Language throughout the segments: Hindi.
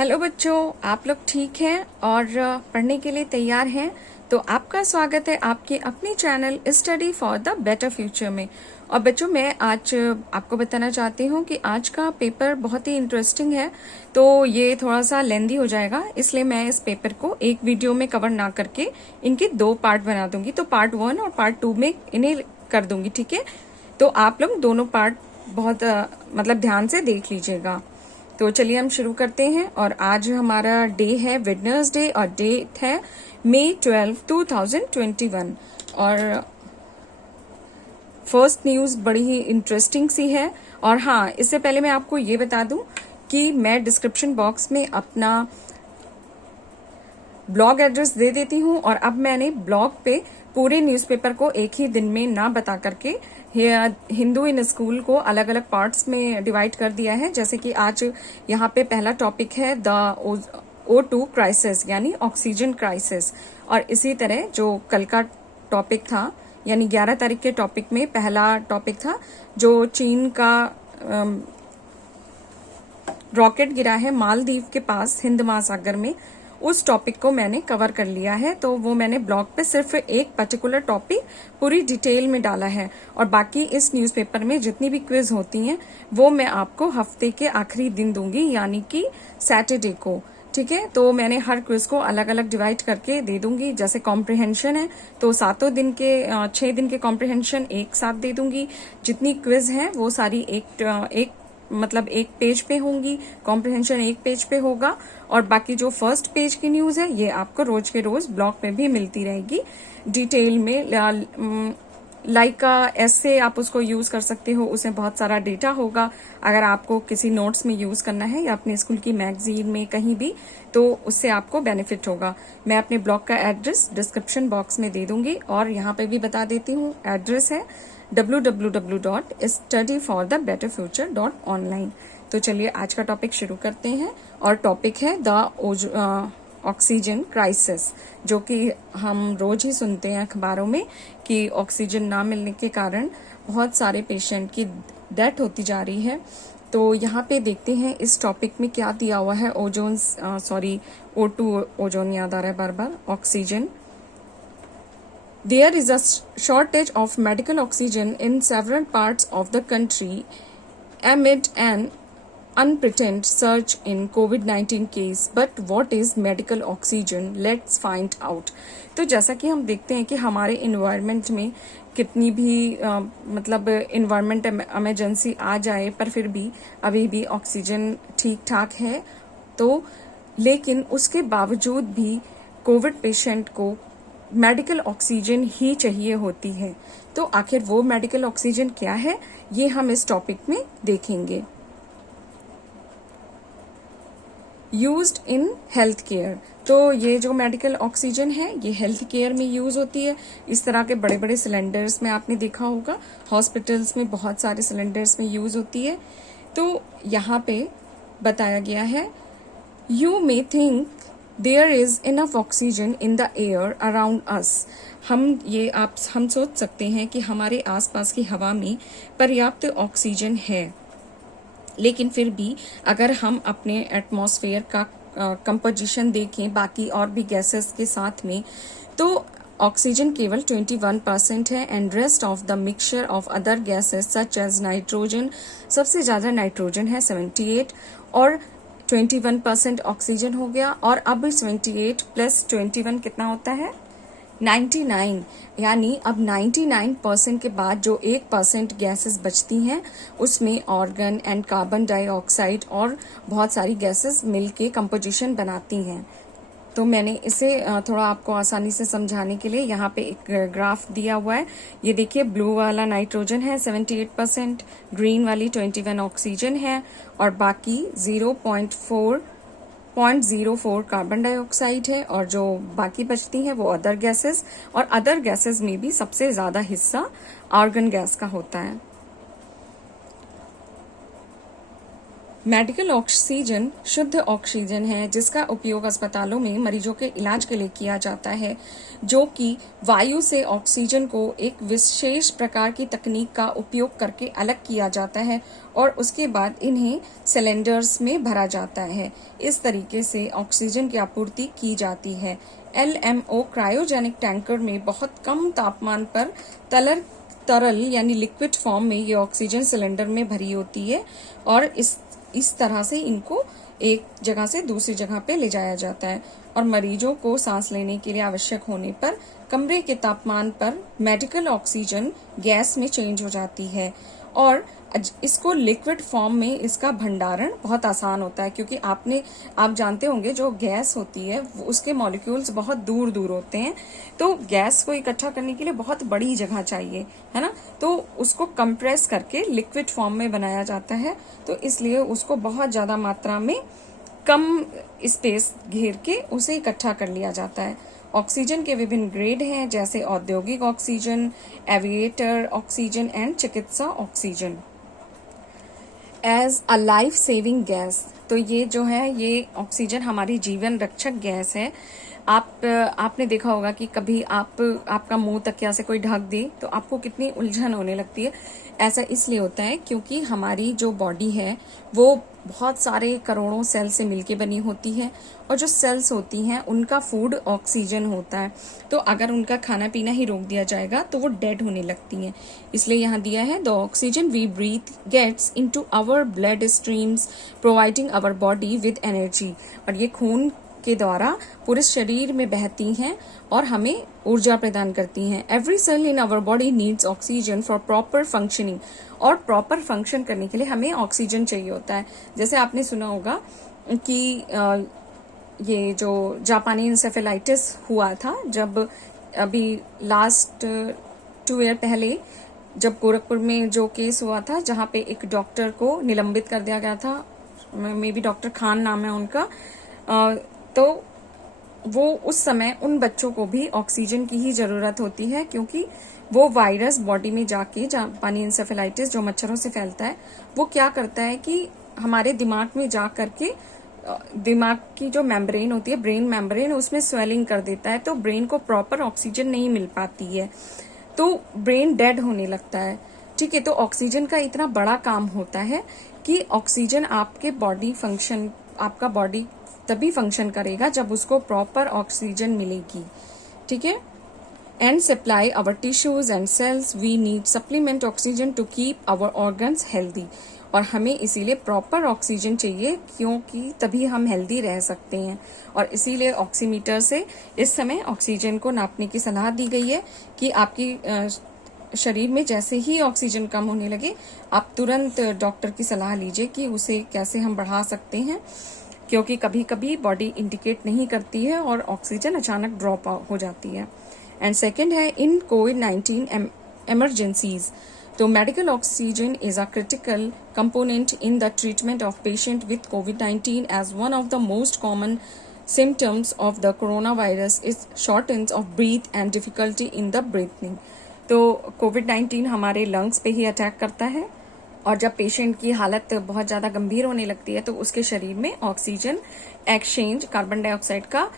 हेलो बच्चों, आप लोग ठीक हैं और पढ़ने के लिए तैयार हैं। तो आपका स्वागत है आपके अपने channel study for the better future में। और बच्चों, मैं आज आपको बताना चाहती हूँ कि आज का पेपर बहुत ही इंटरेस्टिंग है। तो ये थोड़ा सा लेंदी हो जाएगा, इसलिए मैं इस पेपर को एक वीडियो में कवर ना करके इनके दो पार्ट बना दूंगी। तो पार्ट 1 और पार्ट 2 में इन्हें कर दूंगी, ठीक है। तो आप लोग दोनों पार्ट बहुत ध्यान से देख लीजिएगा। तो चलिए हम शुरू करते हैं। और आज हमारा डे है वेडनेसडे और डेट है मई 12, 2021। और फर्स्ट न्यूज बड़ी ही इंटरेस्टिंग सी है। और हाँ, इससे पहले मैं आपको ये बता दूं कि मैं डिस्क्रिप्शन बॉक्स में अपना ब्लॉग एड्रेस दे देती हूँ। और अब मैंने ब्लॉग पे पूरे न्यूज़पेपर को एक ही दिन में ना बता करके हिंदू इन स्कूल को अलग अलग पार्ट्स में डिवाइड कर दिया है। जैसे कि आज यहाँ पे पहला टॉपिक है द O2 क्राइसिस, यानी ऑक्सीजन क्राइसिस। और इसी तरह जो कल का टॉपिक था, यानी 11 तारीख के टॉपिक में पहला टॉपिक था जो चीन का रॉकेट गिरा है मालदीव के पास हिंद महासागर में, उस टॉपिक को मैंने कवर कर लिया है। तो वो मैंने ब्लॉग पे सिर्फ एक पर्टिकुलर टॉपिक पूरी डिटेल में डाला है। और बाकी इस न्यूज़पेपर में जितनी भी क्विज होती हैं वो मैं आपको हफ्ते के आखिरी दिन दूंगी, यानी कि सैटरडे को, ठीक है। तो मैंने हर क्विज को अलग अलग डिवाइड करके दे दूंगी। जैसे कॉम्प्रिहेंशन है तो 6 दिन के कॉम्प्रिहेंशन एक साथ दे दूंगी। जितनी क्विज है वो सारी एक पेज पे होंगी, कॉम्प्रिहेंशन एक पेज पे होगा। और बाकी जो फर्स्ट पेज की न्यूज है ये आपको रोज के रोज ब्लॉग पे भी मिलती रहेगी डिटेल में। लाइक का ऐसे आप उसको यूज कर सकते हो, उसमें बहुत सारा डेटा होगा। अगर आपको किसी नोट्स में यूज करना है या अपने स्कूल की मैगजीन में कहीं भी, तो उससे आपको बेनिफिट होगा। मैं अपने ब्लॉग का एड्रेस डिस्क्रिप्शन बॉक्स में दे दूंगी और यहाँ पे भी बता देती हूँ। एड्रेस है www.studyforthebetterfuture.online। तो चलिए आज का टॉपिक शुरू करते हैं। और टॉपिक है द ऑक्सीजन क्राइसिस, जो कि हम रोज ही सुनते हैं अखबारों में कि ऑक्सीजन ना मिलने के कारण बहुत सारे पेशेंट की डेथ होती जा रही है। तो यहाँ पे देखते हैं इस टॉपिक में क्या दिया हुआ है। O2 ओजोन याद आ रहा है बार बार, oxygen. There is a shortage of medical oxygen in several parts of the country amid an unprecedented surge in COVID-19 case. But what is medical oxygen? Let's find out. तो जैसा कि हम देखते हैं कि हमारे इन्वायरमेंट में कितनी भी इन्वायरमेंट इमरजेंसी आ जाए, पर फिर भी अभी भी ऑक्सीजन ठीक ठाक है। तो लेकिन उसके बावजूद भी कोविड पेशेंट को मेडिकल ऑक्सीजन ही चाहिए होती है। तो आखिर वो मेडिकल ऑक्सीजन क्या है, ये हम इस टॉपिक में देखेंगे। यूज्ड इन हेल्थ केयर, तो ये जो मेडिकल ऑक्सीजन है ये हेल्थ केयर में यूज होती है। इस तरह के बड़े बड़े सिलेंडर्स में आपने देखा होगा, हॉस्पिटल्स में बहुत सारे सिलेंडर्स में यूज होती है। तो यहाँ पे बताया गया है, you may think There is enough oxygen in the air around us. हम सोच सकते हैं कि हमारे आसपास की हवा में पर्याप्त ऑक्सीजन है, लेकिन फिर भी अगर हम अपने एटमॉस्फेयर का कंपोजिशन देखें बाकी और भी गैसेस के साथ में, तो ऑक्सीजन केवल 21% है and rest of the mixture of other gases such as nitrogen, सबसे ज्यादा नाइट्रोजन है 78, और 21% ऑक्सीजन हो गया। और अब 78 प्लस 21 कितना होता है, 99। यानी अब 99% के बाद जो 1% गैसेस बचती हैं उसमें ऑर्गन एंड कार्बन डाइऑक्साइड और बहुत सारी गैसेस मिलके कंपोजिशन बनाती हैं। तो मैंने इसे थोड़ा आपको आसानी से समझाने के लिए यहाँ पे एक ग्राफ दिया हुआ है। ये देखिए, ब्लू वाला नाइट्रोजन है 78%, ग्रीन वाली 21 ऑक्सीजन है, और बाकी 0.04 कार्बन डाइऑक्साइड है, और जो बाकी बचती हैं वो अदर गैसेस। और अदर गैसेस में भी सबसे ज्यादा हिस्सा आर्गन गैस का होता है। मेडिकल ऑक्सीजन शुद्ध ऑक्सीजन है जिसका उपयोग अस्पतालों में मरीजों के इलाज के लिए किया जाता है, जो कि वायु से ऑक्सीजन को एक विशेष प्रकार की तकनीक का उपयोग करके अलग किया जाता है और उसके बाद इन्हें सिलेंडर्स में भरा जाता है। इस तरीके से ऑक्सीजन की आपूर्ति की जाती है। LMO क्रायोजेनिक टैंकर में बहुत कम तापमान पर तरल यानी लिक्विड फॉर्म में ये ऑक्सीजन सिलेंडर में भरी होती है और इस तरह से इनको एक जगह से दूसरी जगह पे ले जाया जाता है और मरीजों को सांस लेने के लिए आवश्यक होने पर कमरे के तापमान पर मेडिकल ऑक्सीजन गैस में चेंज हो जाती है और इसको लिक्विड फॉर्म में इसका भंडारण बहुत आसान होता है, क्योंकि आप जानते होंगे जो गैस होती है उसके मॉलिक्यूल्स बहुत दूर दूर होते हैं, तो गैस को इकट्ठा करने के लिए बहुत बड़ी जगह चाहिए, है ना। तो उसको कंप्रेस करके लिक्विड फॉर्म में बनाया जाता है, तो इसलिए उसको बहुत ज्यादा मात्रा में कम स्पेस घेर के उसे इकट्ठा कर लिया जाता है। ऑक्सीजन के विभिन्न ग्रेड हैं, जैसे औद्योगिक ऑक्सीजन, एविएटर ऑक्सीजन एंड चिकित्सा oxygen. As a life saving gas, तो ये जो है ये ऑक्सीजन हमारी जीवन रक्षक गैस है। आपने देखा होगा कि कभी आपका मुंह तकिया से कोई ढक दे तो आपको कितनी उलझन होने लगती है। ऐसा इसलिए होता है क्योंकि हमारी जो बॉडी है वो बहुत सारे करोड़ों सेल से मिलके बनी होती है और जो सेल्स होती हैं उनका फूड ऑक्सीजन होता है, तो अगर उनका खाना पीना ही रोक दिया जाएगा तो वो डेड होने लगती हैं। इसलिए यहाँ दिया है the oxygen we breathe gets into our blood streams providing our body with energy, और ये खून के द्वारा पूरे शरीर में बहती हैं और हमें ऊर्जा प्रदान करती हैं। Every cell in our body needs oxygen for proper functioning, और प्रॉपर फंक्शन करने के लिए हमें ऑक्सीजन चाहिए होता है। जैसे आपने सुना होगा कि ये जो जापानी इंसेफेलाइटिस हुआ था, जब अभी लास्ट 2 ईयर पहले जब गोरखपुर में जो केस हुआ था जहाँ पे एक डॉक्टर को निलंबित कर दिया गया था, मे बी डॉक्टर खान नाम है उनका, तो वो उस समय उन बच्चों को भी ऑक्सीजन की ही जरूरत होती है, क्योंकि वो वायरस बॉडी में जाके, जापानी इंसेफेलाइटिस जो मच्छरों से फैलता है, वो क्या करता है कि हमारे दिमाग में जा करके दिमाग की जो मेम्ब्रेन होती है, ब्रेन मेम्ब्रेन, उसमें स्वेलिंग कर देता है, तो ब्रेन को प्रॉपर ऑक्सीजन नहीं मिल पाती है, तो ब्रेन डेड होने लगता है। ठीक है, तो ऑक्सीजन का इतना बड़ा काम होता है कि ऑक्सीजन आपका बॉडी तभी फंक्शन करेगा जब उसको प्रॉपर ऑक्सीजन मिलेगी। ठीक है, and supply our tissues and cells we need supplement oxygen to keep our organs healthy, और हमें इसीलिए प्रॉपर ऑक्सीजन चाहिए क्योंकि तभी हम हेल्दी रह सकते हैं। और इसीलिए ऑक्सीमीटर से इस समय ऑक्सीजन को नापने की सलाह दी गई है कि आपकी शरीर में जैसे ही ऑक्सीजन कम होने लगे आप तुरंत डॉक्टर की सलाह लीजिए कि उसे कैसे हम बढ़ा सकते हैं, क्योंकि कभी कभी बॉडी इंडिकेट नहीं करती है और ऑक्सीजन अचानक ड्रॉप हो जाती है। एंड सेकेंड है इन कोविड-19 emergencies, तो medical oxygen is a critical component in the treatment of patient with कोविड-19 as one of the most common symptoms of the coronavirus is shortness of breath and difficulty in the breathing। तो कोविड-19 हमारे लंग्स पे ही अटैक करता है और जब पेशेंट की हालत बहुत ज़्यादा गंभीर होने लगती है तो उसके शरीर में ऑक्सीजन एक्सचेंज कार्बन डाइऑक्साइड का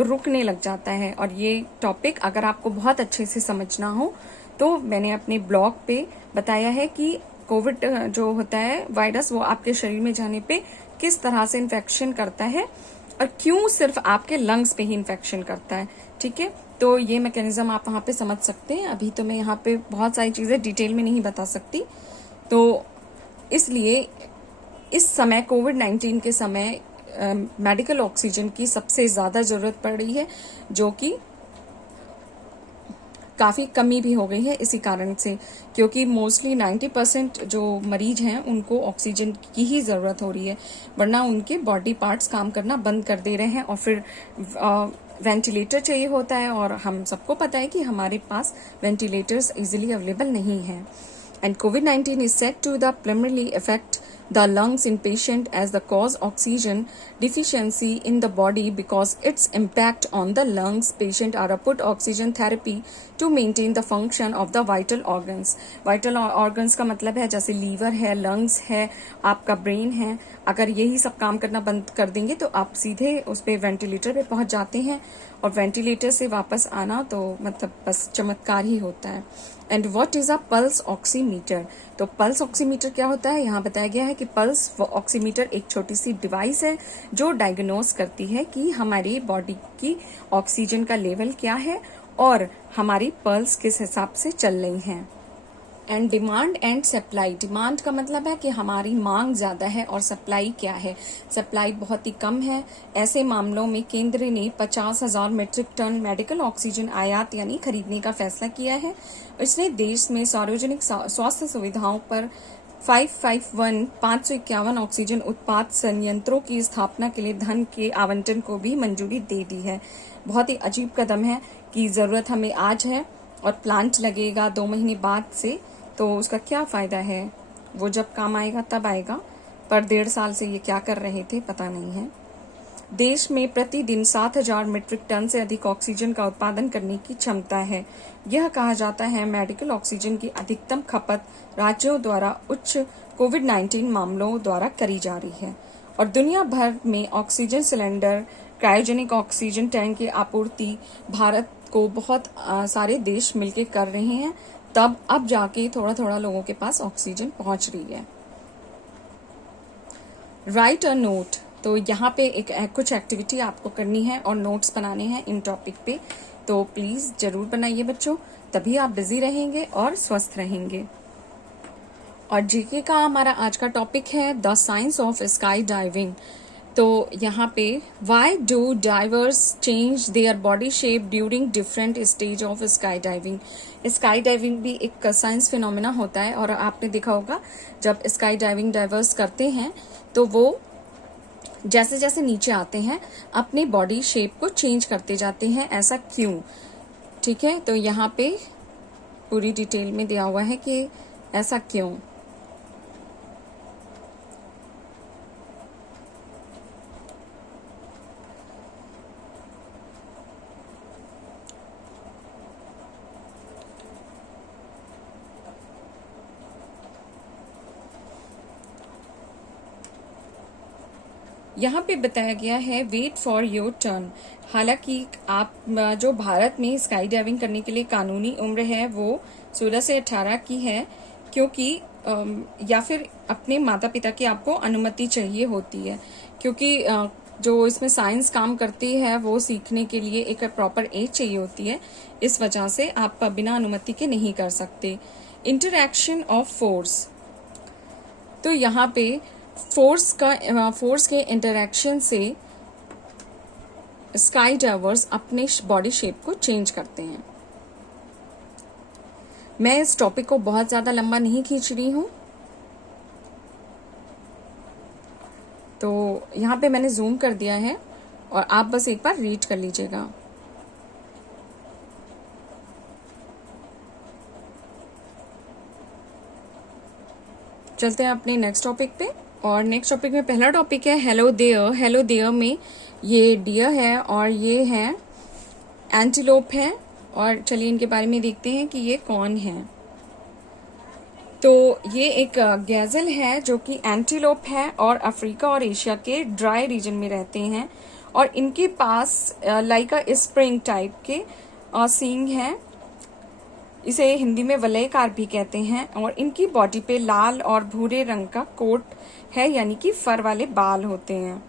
रुकने लग जाता है। और ये टॉपिक अगर आपको बहुत अच्छे से समझना हो तो मैंने अपने ब्लॉग पे बताया है कि कोविड जो होता है वायरस, वो आपके शरीर में जाने पे किस तरह से इन्फेक्शन करता है और क्यों सिर्फ आपके लंग्स पे ही इन्फेक्शन करता है। ठीक है, तो ये मैकेनिज्म आप वहाँ पे समझ सकते हैं। अभी तो मैं यहाँ पे बहुत सारी चीज़ें डिटेल में नहीं बता सकती, तो इसलिए इस समय कोविड-19 के समय मेडिकल ऑक्सीजन की सबसे ज़्यादा ज़रूरत पड़ रही है, जो कि काफ़ी कमी भी हो गई है इसी कारण से, क्योंकि मोस्टली 90% जो मरीज हैं उनको ऑक्सीजन की ही ज़रूरत हो रही है, वरना उनके बॉडी पार्ट्स काम करना बंद कर दे रहे हैं और फिर वेंटिलेटर चाहिए होता है, और हम सबको पता है कि हमारे पास वेंटिलेटर्स इजीली अवेलेबल नहीं हैं। And COVID-19 is said to the primarily affect the lungs in patient as the cause oxygen deficiency in the body because its impact on the lungs. Patient are put oxygen therapy to maintain the function of the vital organs. Vital organs का मतलब है जैसे लीवर है, लंग्स है, आपका ब्रेन है. अगर यही सब काम करना बंद कर देंगे तो आप सीधे उस पे वेंटिलेटर पे पहुंच जाते हैं और वेंटिलेटर से वापस आना तो मतलब बस चमत्कार ही होता है. And what is a pulse oximeter? तो पल्स ऑक्सीमीटर क्या होता है? यहाँ बताया गया है कि पल्स ऑक्सीमीटर एक छोटी सी डिवाइस है जो डायग्नोस करती है कि हमारी बॉडी की ऑक्सीजन का लेवल क्या है और हमारी पल्स किस हिसाब से चल रही हैं. And demand and supply. Demand का मतलब है कि हमारी मांग ज्यादा है और सप्लाई क्या है? सप्लाई बहुत ही कम है. ऐसे मामलों में केंद्र ने 50,000 मीट्रिक टन मेडिकल ऑक्सीजन आयात यानी खरीदने का फैसला किया है. इसने देश में सार्वजनिक स्वास्थ्य सुविधाओं पर 551 ऑक्सीजन उत्पाद संयंत्रों की स्थापना के लिए धन के आवंटन को भी मंजूरी दे दी है. बहुत ही अजीब कदम है कि जरूरत हमें आज है और प्लांट लगेगा 2 महीने बाद से, तो उसका क्या फायदा है? वो जब काम आएगा तब आएगा, पर 1.5 साल से ये क्या कर रहे थे पता नहीं है. देश में प्रतिदिन 7,000 मीट्रिक टन से अधिक ऑक्सीजन का उत्पादन करने की क्षमता है. यह कहा जाता है मेडिकल ऑक्सीजन की अधिकतम खपत राज्यों द्वारा उच्च कोविड-19 मामलों द्वारा करी जा रही है. और दुनिया भर में oxygen cylinder, cryogenic oxygen tank की आपूर्ति भारत को बहुत सारे देश मिलके कर रहे हैं. तब अब जाके थोड़ा थोड़ा लोगों के पास ऑक्सीजन पहुंच रही है. Right a note. तो यहाँ पे कुछ एक्टिविटी आपको करनी है और नोट्स बनाने हैं इन टॉपिक पे, तो प्लीज जरूर बनाइए बच्चों, तभी आप बिजी रहेंगे और स्वस्थ रहेंगे. और जीके का हमारा आज का टॉपिक है the science of sky diving. तो यहाँ पे why do diverse change their body shape during different stage of sky diving. Sky diving भी एक साइंस फिनोमिना होता है और आपने देखा होगा जब स्काई डाइविंग डाइवर्स करते हैं तो वो जैसे जैसे नीचे आते हैं अपनी बॉडी शेप को चेंज करते जाते हैं. ऐसा क्यों? ठीक है, तो यहाँ पे पूरी डिटेल में दिया हुआ है कि ऐसा क्यों. यहाँ पे बताया गया है वेट फॉर योर टर्न. हालांकि आप जो भारत में स्काई डाइविंग करने के लिए कानूनी उम्र है वो 16 से 18 की है, क्योंकि या फिर अपने माता पिता की आपको अनुमति चाहिए होती है, क्योंकि जो इसमें साइंस काम करती है वो सीखने के लिए एक प्रॉपर एज चाहिए होती है. इस वजह से आप बिना अनुमति के नहीं कर सकते. Interaction of force. तो यहाँ पे फोर्स के इंटरैक्शन से स्काई डाइवर्स अपने बॉडी शेप को चेंज करते हैं. मैं इस टॉपिक को बहुत ज्यादा लंबा नहीं खींच रही हूं, तो यहाँ पे मैंने जूम कर दिया है और आप बस एक बार रीड कर लीजिएगा. चलते हैं अपने नेक्स्ट टॉपिक पे. और नेक्स्ट टॉपिक में पहला टॉपिक है हेलो देयर. हेलो देयर में ये डियर है और ये है एंटीलोप है. और चलिए इनके बारे में देखते हैं कि ये कौन है. तो ये एक गैजल है जो कि एंटीलोप है और अफ्रीका और एशिया के ड्राई रीजन में रहते हैं. और इनके पास लाइक अ स्प्रिंग टाइप के सींग हैं. इसे हिंदी में वलयकार भी कहते हैं. और इनकी बॉडी पे लाल और भूरे रंग का कोट है, यानी कि फर वाले बाल होते हैं.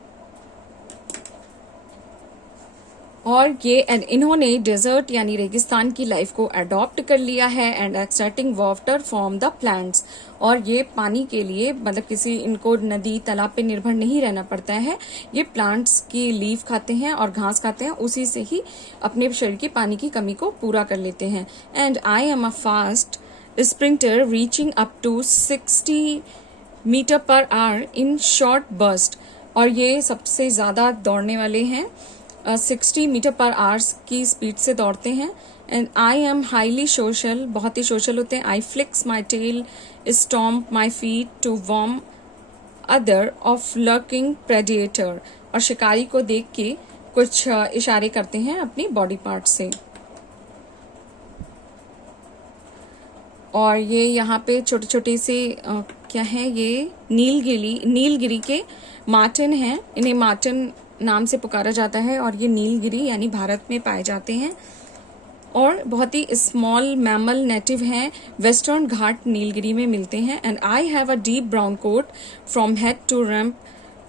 और ये इन्होंने डेजर्ट यानी रेगिस्तान की लाइफ को अडॉप्ट कर लिया है and extracting water from the plants. और ये पानी के लिए मतलब किसी इनको नदी तालाब पे निर्भर नहीं रहना पड़ता है. ये प्लांट्स की लीफ खाते हैं और घास खाते हैं, उसी से ही अपने शरीर की पानी की कमी को पूरा कर लेते हैं. And I am a fast sprinter reaching up to 60 metre per hour in short burst. और ये सबसे ज्यादा दौड़ने वाले हैं, 60 मीटर पर आवर्स की स्पीड से दौड़ते हैं. And I am highly social, बहुत ही सोशल होते हैं. I flicks my tail, stomp my feet to warn other of lurking predator, और शिकारी को देख के कुछ इशारे करते हैं अपनी बॉडी पार्ट से। और ये यहाँ पे छोटे छोटे से क्या है, ये नीलगिरी के मार्टिन हैं। इन्हें मार्टिन नाम से पुकारा जाता है और ये नीलगिरी यानी भारत में पाए जाते हैं और बहुत ही स्मॉल मैमल नेटिव हैं, वेस्टर्न घाट नीलगिरी में मिलते हैं। And I have a deep brown coat from head to rump,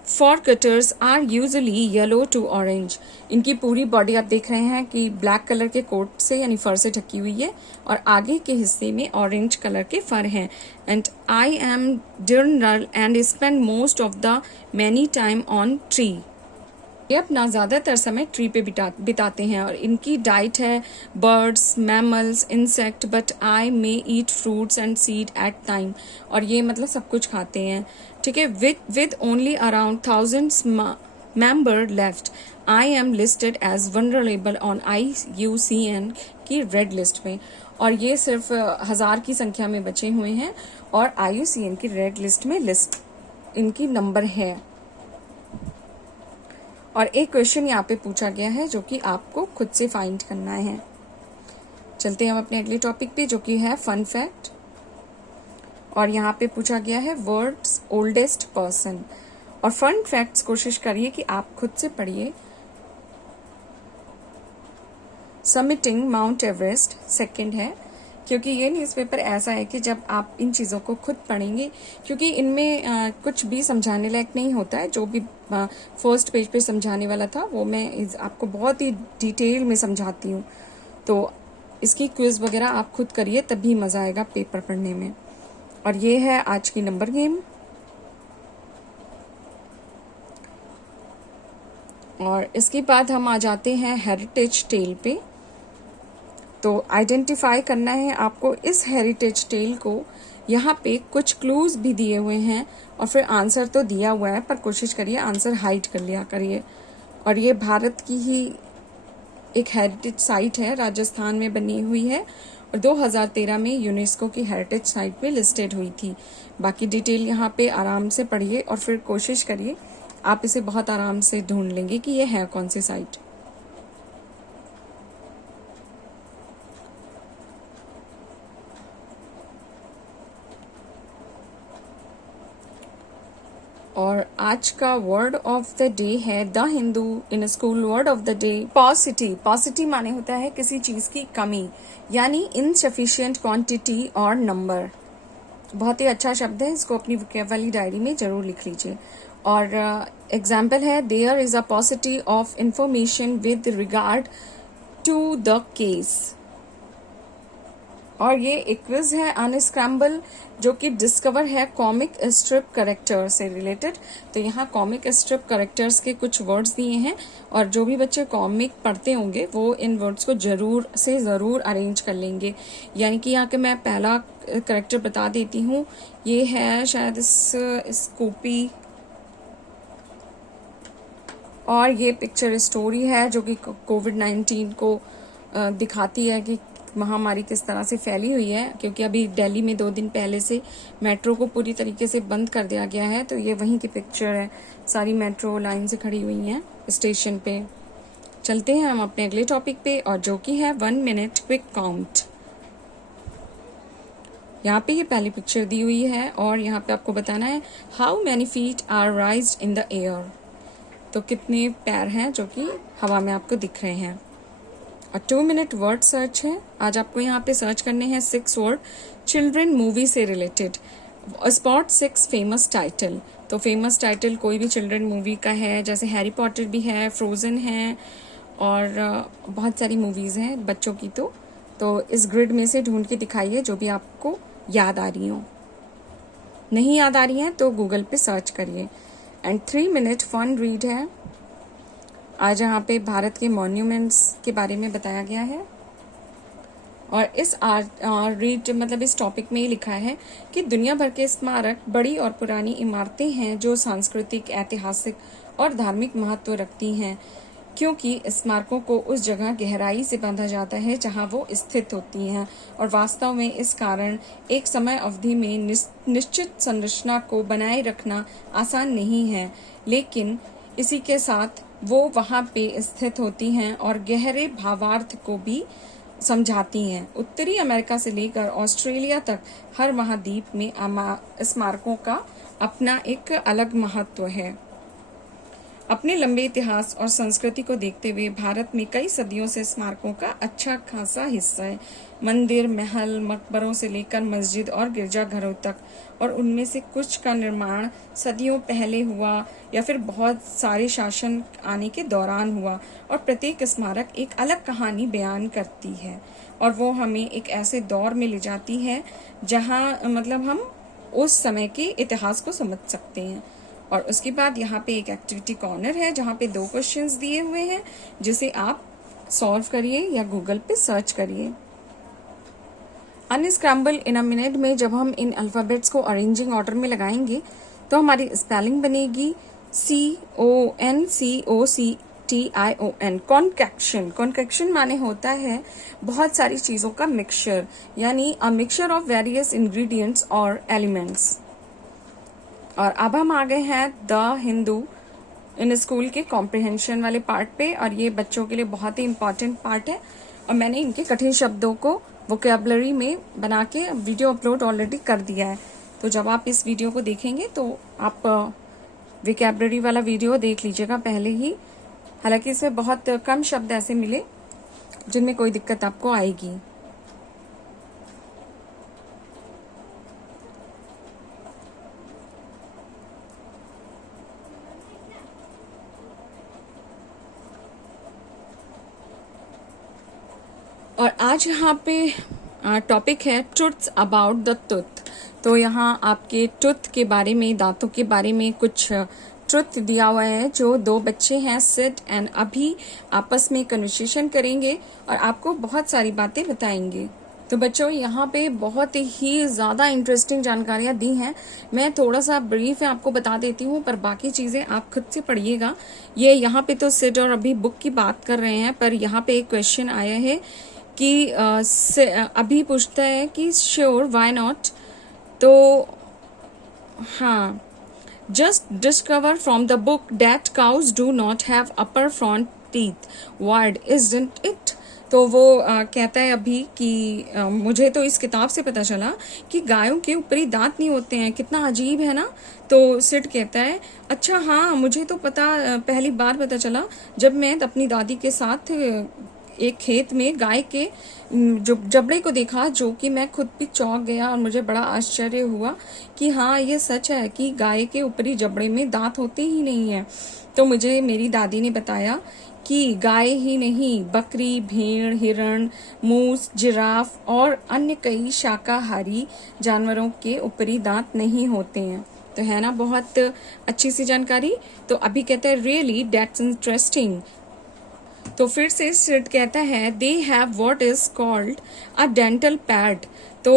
fore quarters are usually yellow to orange. इनकी पूरी बॉडी आप देख रहे हैं कि ब्लैक कलर के कोट से यानी फर से ढकी हुई है और आगे के हिस्से में ऑरेंज कलर के फर हैं। And I am diurnal and spend most of the many time on tree. ये अपना ज़्यादातर समय ट्री पे बिताते हैं और इनकी डाइट है birds, mammals, insect, but I may eat fruits and seed at time. और ये मतलब सब कुछ खाते हैं, ठीक है। With only around 1000 member left, I am listed as vulnerable on IUCN की रेड लिस्ट में। और ये सिर्फ 1000 की संख्या में बचे हुए हैं और IUCN की रेड लिस्ट में लिस्ट इनकी नंबर है। और एक क्वेश्चन यहाँ पे पूछा गया है जो कि आपको खुद से फाइंड करना है। चलते हैं हम अपने अगले टॉपिक पे जो कि है फन फैक्ट। और यहाँ पे पूछा गया है वर्ल्ड्स ओल्डेस्ट पर्सन। और फन फैक्ट्स कोशिश करिए कि आप खुद से पढ़िए। समिटिंग माउंट एवरेस्ट सेकंड है, क्योंकि ये न्यूज़पेपर ऐसा है कि जब आप इन चीज़ों को खुद पढ़ेंगे, क्योंकि इनमें कुछ भी समझाने लायक नहीं होता है। जो भी फर्स्ट पेज पे समझाने वाला था वो मैं आपको बहुत ही डिटेल में समझाती हूँ, तो इसकी क्विज वगैरह आप खुद करिए तभी मज़ा आएगा पेपर पढ़ने में। और ये है आज की नंबर गेम। और इसके बाद हम आ जाते हैं हेरिटेज टेल पे। तो आइडेंटिफाई करना है आपको इस हेरिटेज टेल को। यहाँ पे कुछ क्लूज भी दिए हुए हैं और फिर आंसर तो दिया हुआ है, पर कोशिश करिए आंसर हाइड कर लिया करिए। और ये भारत की ही एक हेरिटेज साइट है, राजस्थान में बनी हुई है और 2013 में यूनेस्को की हेरिटेज साइट पे लिस्टेड हुई थी। बाकी डिटेल यहाँ पे आराम से पढ़िए और फिर कोशिश करिए, आप इसे बहुत आराम से ढूंढ लेंगे कि ये है कौन सी साइट। और आज का वर्ड ऑफ द डे है the Hindu in school word of the day पॉसिटी। पॉसिटी माने होता है किसी चीज की कमी, यानी इनसफिशिएंट क्वांटिटी और नंबर। बहुत ही अच्छा शब्द है, इसको अपनी वोकैबुलरी डायरी में जरूर लिख लीजिए। और एग्जाम्पल है there is a paucity of information with regard to the case. और ये एक क्विज है अनस्क्रैम्बल जो कि डिस्कवर है कॉमिक स्ट्रिप कैरेक्टर से रिलेटेड। तो यहाँ कॉमिक स्ट्रिप कैरेक्टर्स के कुछ वर्ड्स दिए हैं और जो भी बच्चे कॉमिक पढ़ते होंगे वो इन वर्ड्स को ज़रूर अरेंज कर लेंगे। यानी कि यहाँ के मैं पहला कैरेक्टर बता देती हूँ, ये है शायद स्कूपी। और ये पिक्चर स्टोरी है जो कि कोविड-19 को दिखाती है कि महामारी किस तरह से फैली हुई है, क्योंकि अभी दिल्ली में 2 दिन पहले से मेट्रो को पूरी तरीके से बंद कर दिया गया है। तो ये वहीं की पिक्चर है, सारी मेट्रो लाइन से खड़ी हुई हैं स्टेशन पे। चलते हैं हम अपने अगले टॉपिक पे और जो कि है 1 मिनट क्विक काउंट। यहाँ पे ये पहली पिक्चर दी हुई है और यहाँ पे आपको बताना है how many feet are raised in the air. तो कितने पैर हैं जो कि हवा में आपको दिख रहे हैं। और 2 मिनट वर्ड सर्च है। आज आपको यहाँ पे सर्च करने हैं 6 वर्ड चिल्ड्रन मूवी से रिलेटेड। Spot 6 famous title. तो फेमस टाइटल कोई भी चिल्ड्रन मूवी का है, जैसे हैरी पॉटर भी है, फ्रोजन है और बहुत सारी मूवीज़ हैं बच्चों की। तो इस ग्रिड में से ढूंढ के दिखाइए जो भी आपको याद आ रही हो। नहीं याद आ रही हैं तो गूगल पे सर्च करिए। एंड 3 मिनट फन रीड है। आज यहाँ पे भारत के मॉन्यूमेंट्स के बारे में बताया गया है और इस इस टॉपिक में ही लिखा है कि दुनिया भर के स्मारक बड़ी और पुरानी इमारतें हैं जो सांस्कृतिक, ऐतिहासिक और धार्मिक महत्व रखती हैं। क्योंकि स्मारकों को उस जगह गहराई से बांधा जाता है जहां वो स्थित होती हैं, और वास्तव में इस कारण एक समय अवधि में निश्चित संरचना को बनाए रखना आसान नहीं है, लेकिन इसी के साथ वो वहां पे स्थित होती हैं और गहरे भावार्थ को भी समझाती हैं। उत्तरी अमेरिका से लेकर ऑस्ट्रेलिया तक हर महाद्वीप में स्मारकों का अपना एक अलग महत्व है। अपने लंबे इतिहास और संस्कृति को देखते हुए भारत में कई सदियों से स्मारकों का अच्छा खासा हिस्सा है। मंदिर, महल, मकबरों से लेकर मस्जिद और गिरजाघरों तक, और उनमें से कुछ का निर्माण सदियों पहले हुआ या फिर बहुत सारे शासन आने के दौरान हुआ, और प्रत्येक स्मारक एक अलग कहानी बयान करती है और वो हमें एक ऐसे दौर में ले जाती है जहाँ मतलब हम उस समय के इतिहास को समझ सकते हैं। और उसके बाद यहाँ पे एक एक्टिविटी कॉर्नर है जहाँ पे 2 क्वेश्चंस दिए हुए हैं जिसे आप सॉल्व करिए या गूगल पे सर्च करिए। अनस्क्रैम्बल इन अ मिनट में जब हम इन अल्फाबेट्स को अरेंजिंग ऑर्डर में लगाएंगे तो हमारी स्पेलिंग बनेगी CONCOCTION, कॉन्कैक्शन। कॉन्कैक्शन माने होता है बहुत सारी चीजों का मिक्सचर, यानी a mixture of various ingredients और एलिमेंट्स। और अब हम आ गए हैं द हिंदू इन स्कूल के कॉम्प्रिहेंशन वाले पार्ट पे, और ये बच्चों के लिए बहुत ही इम्पोर्टेंट पार्ट है और मैंने इनके कठिन शब्दों को वोकैबुलरी में बना के वीडियो अपलोड ऑलरेडी कर दिया है। तो जब आप इस वीडियो को देखेंगे तो आप वोकैबुलरी वाला वीडियो देख लीजिएगा पहले ही। हालांकि इसमें बहुत कम शब्द ऐसे मिले जिनमें कोई दिक्कत आपको आएगी। और आज यहाँ पे टॉपिक है ट्रुथ्स अबाउट द टूथ। तो यहाँ आपके टूथ के बारे में, दांतों के बारे में कुछ ट्रुथ दिया हुआ है जो 2 बच्चे हैं सिड एंड अभी आपस में कन्वर्सेशन करेंगे और आपको बहुत सारी बातें बताएंगे। तो बच्चों यहाँ पे बहुत ही ज़्यादा इंटरेस्टिंग जानकारियाँ दी हैं। मैं थोड़ा सा ब्रीफ है आपको बता देती हूँ, पर बाकी चीज़ें आप खुद से पढ़िएगा। ये यहाँ पे तो सिड और अभी बुक की बात कर रहे हैं, पर यहाँ पे एक क्वेश्चन आया है कि अभी पूछता है कि श्योर व्हाई नॉट। तो हाँ, just discover from the book that cows do not have upper front teeth, weird isn't it. तो वो कहता है अभी कि मुझे तो इस किताब से पता चला कि गायों के ऊपरी दांत नहीं होते हैं। कितना अजीब है ना। तो सिड कहता है अच्छा हाँ, मुझे तो पहली बार पता चला जब मैं अपनी दादी के साथ एक खेत में गाय के जो जबड़े को देखा, जो कि मैं खुद भी चौंक गया और मुझे बड़ा आश्चर्य हुआ कि हाँ ये सच है कि गाय के ऊपरी जबड़े में दांत होते ही नहीं है। तो मुझे मेरी दादी ने बताया कि गाय ही नहीं, बकरी, भेड़, हिरण, मूस, जिराफ और अन्य कई शाकाहारी जानवरों के ऊपरी दांत नहीं होते हैं। तो है ना बहुत अच्छी सी जानकारी। तो अभी कहता है रियली दैट्स इंटरेस्टिंग। तो फिर से सिड कहता है they have what is called a dental pad. तो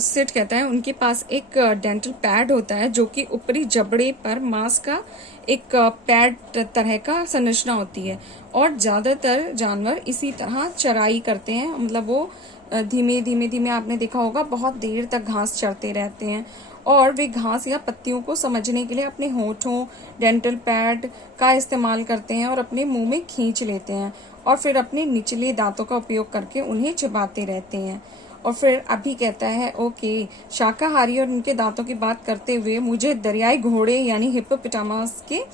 सिड कहता है उनके पास एक डेंटल पैड होता है जो कि ऊपरी जबड़े पर मांस का एक पैड तरह का संरचना होती है, और ज्यादातर जानवर इसी तरह चराई करते हैं। मतलब वो धीमे धीमे आपने देखा होगा बहुत देर तक घास चरते रहते हैं, और वे घास या पत्तियों को समझने के लिए अपने होठों डेंटल पैड का इस्तेमाल करते हैं और अपने मुंह में खींच लेते हैं और फिर अपने निचले दांतों का उपयोग करके उन्हें चिबाते रहते हैं। और फिर अभी कहता है ओके, शाकाहारी और उनके दांतों की बात करते हुए मुझे दरियाई घोड़े यानी हिप्पोपोटामस के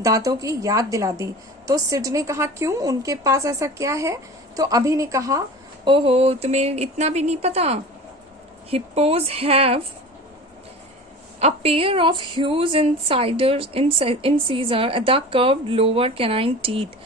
दांतों की याद दिला दी। तो सिड ने कहा क्यों, उनके पास ऐसा क्या है। तो अभी ने कहा ओहो, तुम्हें इतना भी नहीं पता। Hippos have a pair of huge incisor at the curved lower canine teeth,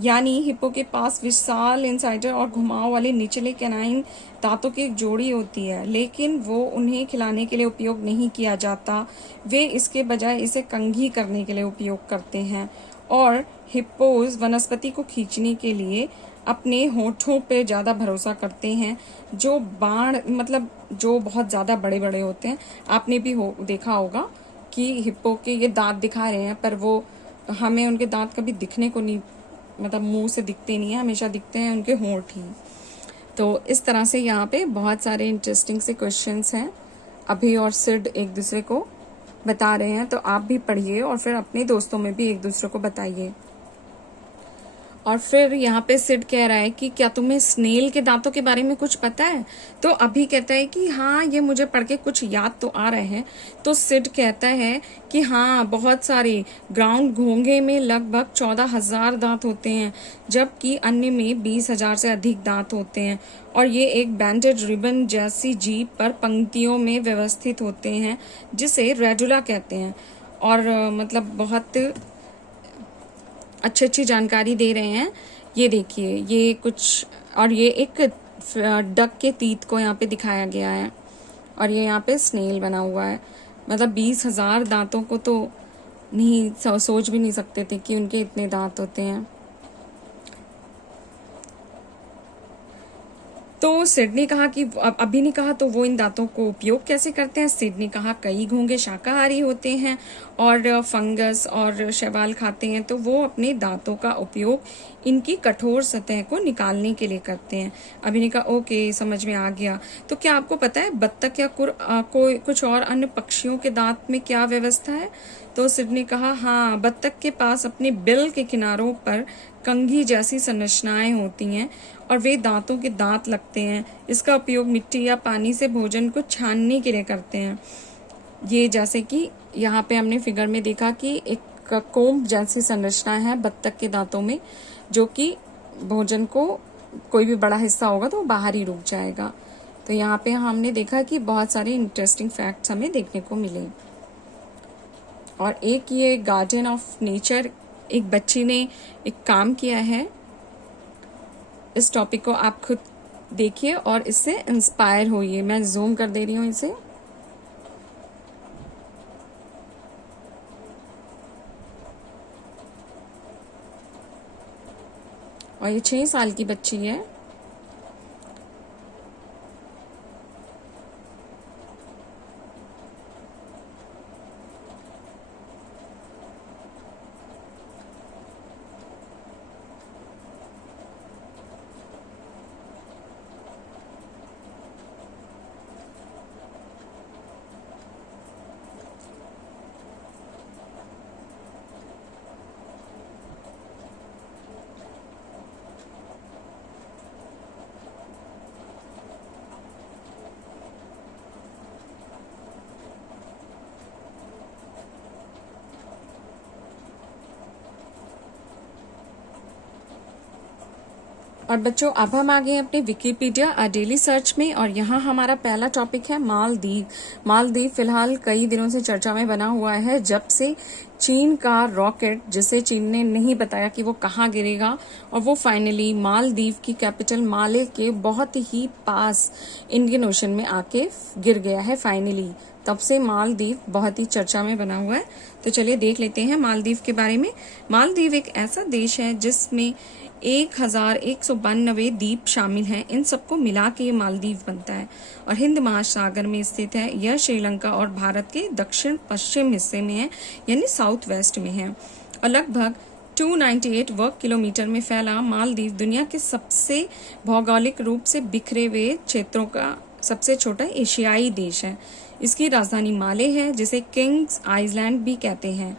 यानी हिप्पो के पास विशाल इंसाइडर और घुमाव वाले निचले कैनाइन दांतों की एक जोड़ी होती है, लेकिन वो उन्हें खिलाने के लिए उपयोग नहीं किया जाता। वे इसके बजाय इसे कंघी करने के लिए उपयोग करते हैं। और हिप्पोज वनस्पति को खींचने के लिए अपने होठों पे ज्यादा भरोसा करते हैं, जो बाण मतलब जो बहुत ज्यादा बड़े बड़े होते हैं। आपने भी देखा होगा कि हिप्पो के ये दांत दिखा रहे हैं, पर वो हमें उनके दांत कभी दिखने को नहीं मतलब मुंह से दिखते नहीं है, हमेशा दिखते हैं उनके होंठ ही। तो इस तरह से यहाँ पे बहुत सारे इंटरेस्टिंग से क्वेश्चंस हैं। अभी और सिड एक दूसरे को बता रहे हैं, तो आप भी पढ़िए और फिर अपने दोस्तों में भी एक दूसरे को बताइए। और फिर यहाँ पे सिड कह रहा है कि क्या तुम्हें स्नेल के दांतों के बारे में कुछ पता है? तो अभी कहता है कि हाँ, ये मुझे पढ़ के कुछ याद तो आ रहे हैं। तो सिड कहता है कि हाँ, बहुत सारे। ग्राउंड घोंघे में लगभग 14,000 दांत होते हैं, जबकि अन्य में 20,000 से अधिक दांत होते हैं, और ये एक बैंडेड रिबन जैसी जीभ पर पंक्तियों में व्यवस्थित होते हैं, जिसे रेडुला कहते हैं। और मतलब बहुत अच्छी अच्छी जानकारी दे रहे हैं। ये देखिए, ये कुछ, और ये एक डक के तीत को यहाँ पे दिखाया गया है, और ये यहाँ पे स्नेल बना हुआ है। मतलब 20,000 दांतों को तो नहीं सोच भी नहीं सकते थे कि उनके इतने दांत होते हैं। तो सिड ने कहा कि अभी ने कहा तो वो इन दांतों को उपयोग कैसे करते हैं। सिड ने कहा कई घोंघे शाकाहारी होते हैं और फंगस और शैवाल खाते हैं, तो वो अपने दांतों का उपयोग इनकी कठोर सतह को निकालने के लिए करते हैं। अभी ने कहा ओके, समझ में आ गया। तो क्या आपको पता है बत्तख या कोई कुछ और अन्य पक्षियों के दांत में क्या व्यवस्था है? तो सिड ने कहा हाँ, बत्तख के पास अपने बिल के किनारों पर कंघी जैसी संरचनाएं होती हैं और वे दांतों के दांत लगते हैं। इसका उपयोग मिट्टी या पानी से भोजन को छानने के लिए करते हैं। ये जैसे कि यहाँ पे हमने फिगर में देखा कि एक कोम्ब जैसी संरचना है बत्तख के दांतों में, जो कि भोजन को कोई भी बड़ा हिस्सा होगा तो वो बाहर ही रुक जाएगा। तो यहाँ पे हमने देखा कि बहुत सारे इंटरेस्टिंग फैक्ट्स हमें देखने को मिले। और एक ये गार्डन ऑफ नेचर, एक बच्ची ने एक काम किया है। इस टॉपिक को आप खुद देखिए और इससे इंस्पायर होइए। मैं जूम कर दे रही हूँ इसे। और ये 6 साल की बच्ची है। और बच्चों, अब हम आ गए अपने विकिपीडिया डेली सर्च में, और यहाँ हमारा पहला टॉपिक है मालदीव। मालदीव फिलहाल कई दिनों से चर्चा में बना हुआ है, जब से चीन का रॉकेट, जिसे चीन ने नहीं बताया कि वो कहाँ गिरेगा, और वो फाइनली मालदीव की कैपिटल माले के बहुत ही पास इंडियन ओशन में आके गिर गया है फाइनली। तब से मालदीव बहुत ही चर्चा में बना हुआ है। तो चलिए देख लेते हैं मालदीव के बारे में। मालदीव एक ऐसा देश है जिसमें 1192 द्वीप शामिल हैं। इन सबको मिला के ये मालदीव बनता है और हिंद महासागर में स्थित है। यह श्रीलंका और भारत के दक्षिण पश्चिम हिस्से में है, यानी साउथ वेस्ट में है। और लगभग 298 वर्ग किलोमीटर में फैला मालदीव दुनिया के सबसे भौगोलिक रूप से बिखरे हुए क्षेत्रों का सबसे छोटा एशियाई देश है। इसकी राजधानी माले है, जिसे किंग्स आइलैंड भी कहते हैं,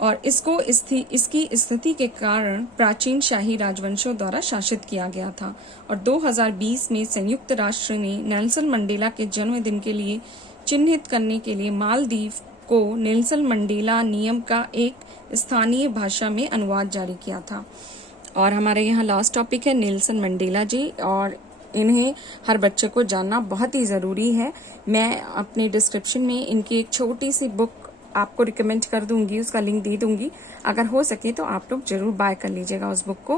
और इसको इसकी स्थिति के कारण प्राचीन शाही राजवंशों द्वारा शासित किया गया था। और 2020 में संयुक्त राष्ट्र ने नेल्सन मंडेला के जन्मदिन के लिए चिन्हित करने के लिए मालदीव को नेल्सन मंडेला नियम का एक स्थानीय भाषा में अनुवाद जारी किया था। और हमारे यहाँ लास्ट टॉपिक है नेल्सन मंडेला जी, और इन्हें हर बच्चे को जानना बहुत ही ज़रूरी है। मैं अपने डिस्क्रिप्शन में इनकी एक छोटी सी बुक आपको रिकमेंड कर दूंगी, उसका लिंक दे दूंगी। अगर हो सके तो आप लोग जरूर बाय कर लीजिएगा उस बुक को,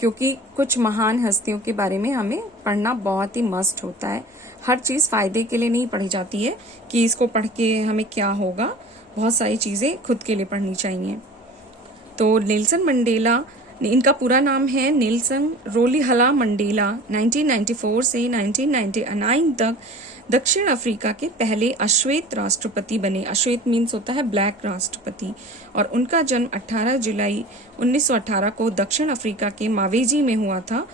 क्योंकि कुछ महान हस्तियों के बारे में हमें पढ़ना बहुत ही मस्ट होता है। हर चीज़ फ़ायदे के लिए नहीं पढ़ी जाती है कि इसको पढ़ के हमें क्या होगा। बहुत सारी चीज़ें खुद के लिए पढ़नी चाहिए। तो नेल्सन मंडेला इनका पूरा नाम है नेल्सन रोलिहला मंडेला। 1994 से 1999 तक दक्षिण अफ्रीका के पहले अश्वेत राष्ट्रपति बने। अश्वेत मीन्स होता है ब्लैक राष्ट्रपति। और उनका जन्म 18 जुलाई 1918 को दक्षिण अफ्रीका के मावेजी में हुआ था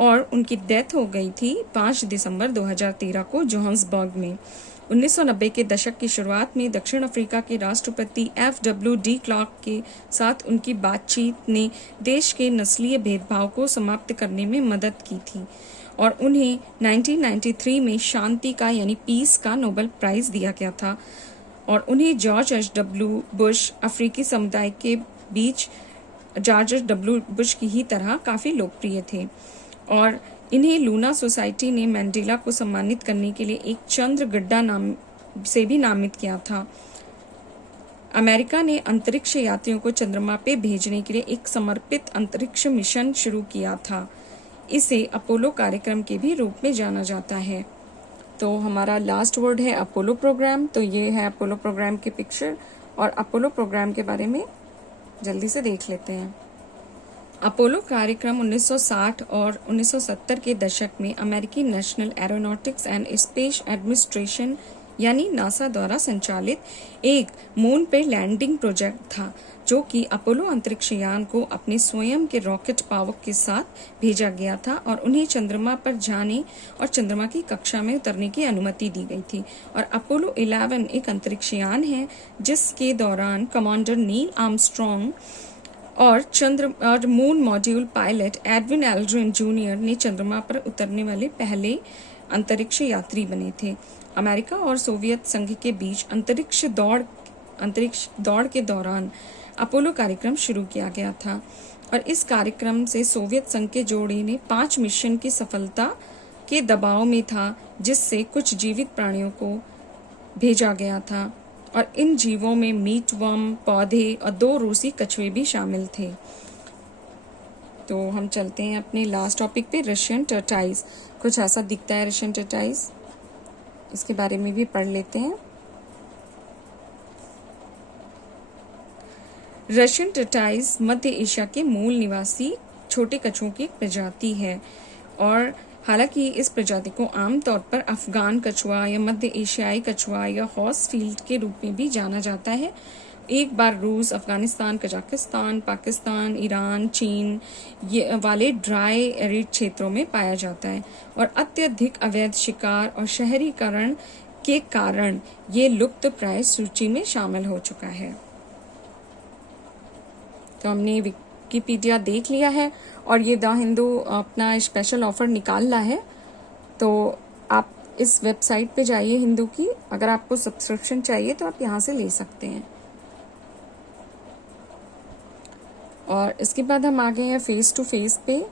और उनकी डेथ हो गई थी 5 दिसंबर 2013 को जोहान्सबर्ग में। 1990 के दशक की शुरुआत में दक्षिण अफ्रीका के राष्ट्रपति FW de क्लार्क के साथ उनकी बातचीत ने देश के नस्लीय भेदभाव को समाप्त करने में मदद की थी और उन्हें 1993 में शांति का यानी पीस का नोबेल प्राइज दिया गया था। और उन्हें जॉर्ज H.W. बुश अफ्रीकी समुदाय के बीच जॉर्ज H.W. बुश की ही तरह काफ़ी लोकप्रिय थे। और इन्हें लूना सोसाइटी ने मैंडेला को सम्मानित करने के लिए एक चंद्र गड्ढा नाम से भी नामित किया था। अमेरिका ने अंतरिक्ष यात्रियों को चंद्रमा पे भेजने के लिए एक समर्पित अंतरिक्ष मिशन शुरू किया था। इसे अपोलो कार्यक्रम के भी रूप में जाना जाता है। तो हमारा लास्ट वर्ड है अपोलो प्रोग्राम। तो ये है अपोलो प्रोग्राम की पिक्चर और अपोलो प्रोग्राम के बारे में जल्दी से देख लेते हैं। अपोलो कार्यक्रम 1960 और 1970 के दशक में अमेरिकी national aeronautics and space administration यानी नासा द्वारा संचालित एक मून पे लैंडिंग प्रोजेक्ट था, जो कि अपोलो अंतरिक्ष यान को अपने स्वयं के रॉकेट पावर के साथ भेजा गया था और उन्हें चंद्रमा पर जाने और चंद्रमा की कक्षा में उतरने की अनुमति दी गई थी। और अपोलो 11 एक अंतरिक्ष यान है जिसके दौरान कमांडर नील आर्मस्ट्रॉन्ग और moon module pilot Edwin Aldrin junior ने चंद्रमा पर उतरने वाले पहले अंतरिक्ष यात्री बने थे। अमेरिका और सोवियत संघ के बीच अंतरिक्ष दौड़ के दौरान अपोलो कार्यक्रम शुरू किया गया था और इस कार्यक्रम से सोवियत संघ के जोड़े ने 5 मिशन की सफलता के दबाव में था, जिससे कुछ जीवित प्राणियों को भेजा गया था और इन जीवों में मीटवर्म, पौधे और 2 रूसी कछुए भी शामिल थे। तो हम चलते हैं अपने लास्ट टॉपिक पे, रशियन टर्टाइज। कुछ ऐसा दिखता है रशियन टर्टाइज, इसके बारे में भी पढ़ लेते हैं। रशियन टर्टाइज मध्य एशिया के मूल निवासी छोटे कछुओं की एक प्रजाति है और हालांकि इस प्रजाति को आमतौर पर अफगान कछुआ या मध्य एशियाई कछुआ या हॉर्सफील्ड के रूप में भी जाना जाता है। एक बार रूस, अफगानिस्तान, कजाकिस्तान, पाकिस्तान, ईरान, चीन ये वाले ड्राई एरिड क्षेत्रों में पाया जाता है और अत्यधिक अवैध शिकार और शहरीकरण के कारण ये लुप्त प्राय सूची में शामिल हो चुका है। तो हमने विकिपीडिया देख लिया है और ये द हिंदू अपना स्पेशल ऑफर निकाल रहा है, तो आप इस वेबसाइट पे जाइए हिंदू की। अगर आपको सब्सक्रिप्शन चाहिए तो आप यहाँ से ले सकते हैं। और इसके बाद हम आ गए हैं फेस टू फेस पे।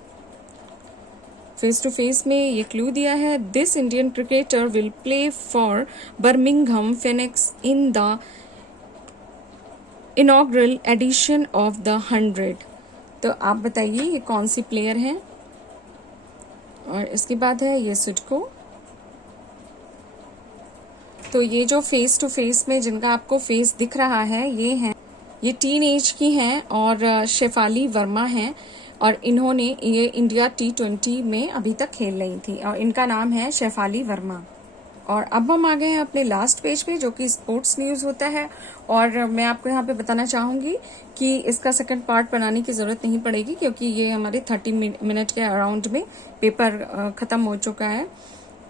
फेस टू फेस में ये क्लू दिया है, this Indian cricketer will play for Birmingham Phoenix in the inaugural edition of the 100। तो आप बताइए ये कौन सी प्लेयर हैं। और इसके बाद है ये सुडको। तो ये जो फेस टू फेस में जिनका आपको फेस दिख रहा है ये टीन एज की हैं और शेफाली वर्मा हैं और इन्होंने ये इंडिया T20 में अभी तक खेल रही थी और इनका नाम है शेफाली वर्मा। और अब हम आ गए हैं अपने लास्ट पेज पे जो कि स्पोर्ट्स न्यूज़ होता है और मैं आपको यहाँ पे बताना चाहूँगी कि इसका सेकंड पार्ट बनाने की ज़रूरत नहीं पड़ेगी क्योंकि ये हमारे 30 मिनट के अराउंड में पेपर ख़त्म हो चुका है,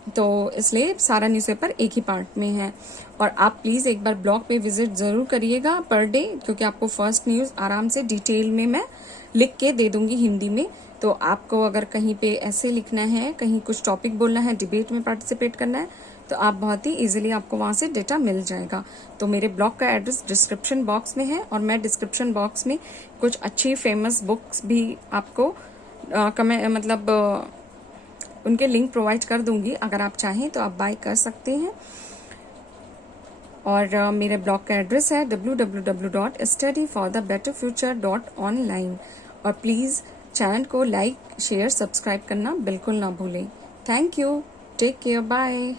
तो इसलिए सारा न्यूज़पेपर एक ही पार्ट में है। और आप प्लीज़ एक बार ब्लॉग पे विजिट ज़रूर करिएगा पर डे, क्योंकि आपको फर्स्ट न्यूज़ आराम से डिटेल में मैं लिख के दे दूंगी हिंदी में। तो आपको अगर कहीं पे ऐसे लिखना है, कहीं कुछ टॉपिक बोलना है, डिबेट में पार्टिसिपेट करना है, तो आप बहुत ही इजीली आपको वहाँ से डेटा मिल जाएगा। तो मेरे ब्लॉग का एड्रेस डिस्क्रिप्शन बॉक्स में है और मैं डिस्क्रिप्शन बॉक्स में कुछ अच्छी फेमस बुक्स भी आपको उनके लिंक प्रोवाइड कर दूंगी। अगर आप चाहें तो आप बाय कर सकते हैं। और मेरे ब्लॉग का एड्रेस है www.studyforthebetterfuture.online। और प्लीज़ चैनल को लाइक, शेयर, सब्सक्राइब करना बिल्कुल ना भूलें। Thank you, take care, bye.